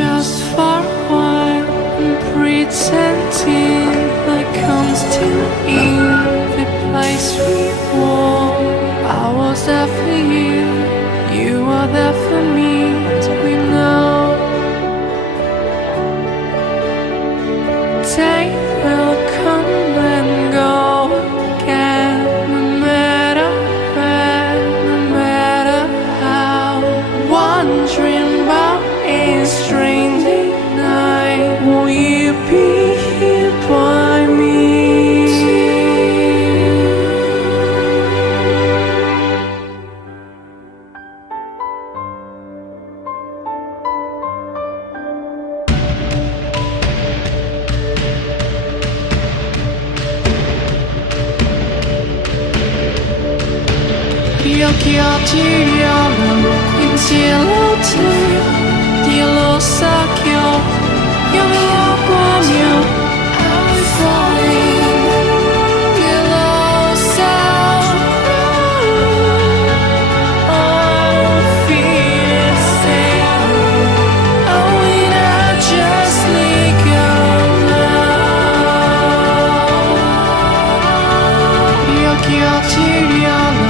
just for a while, and pretending like I'm still in the place we were. I was there for you, you were there for me. Do we know day will come and go again? No matter where, no matter how. Wondering about a strange night, will you be here by me? 여기 어디려는 인지로 뒤로 싹여 영이라고 하며 I'm falling below sound. Oh, fear saying, oh, when I just let go now. 여기 어디려는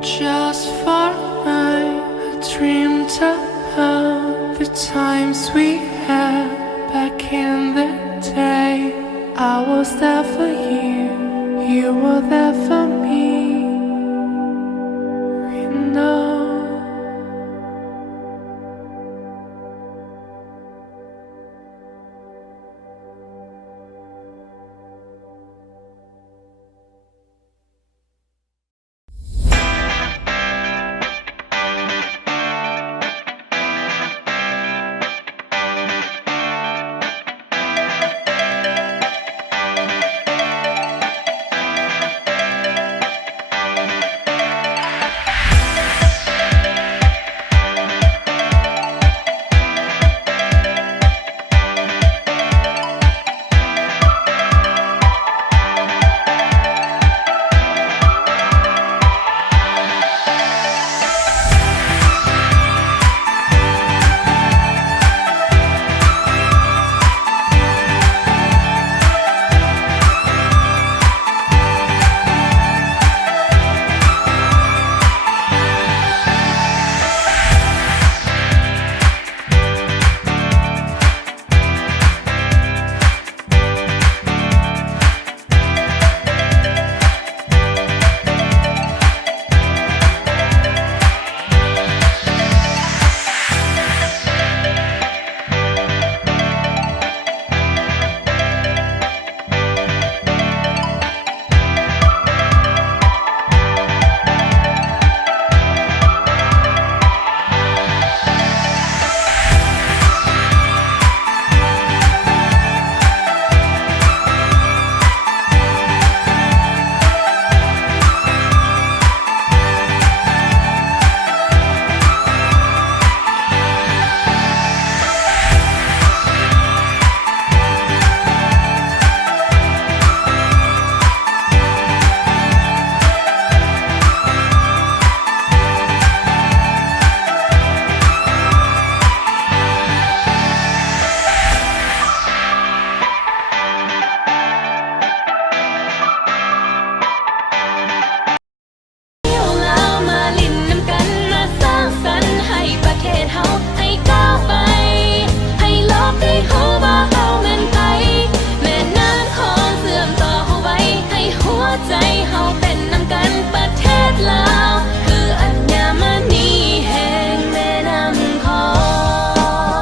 just for a night, I dreamed about the times we had back in the day. I was there for you, you were there for me.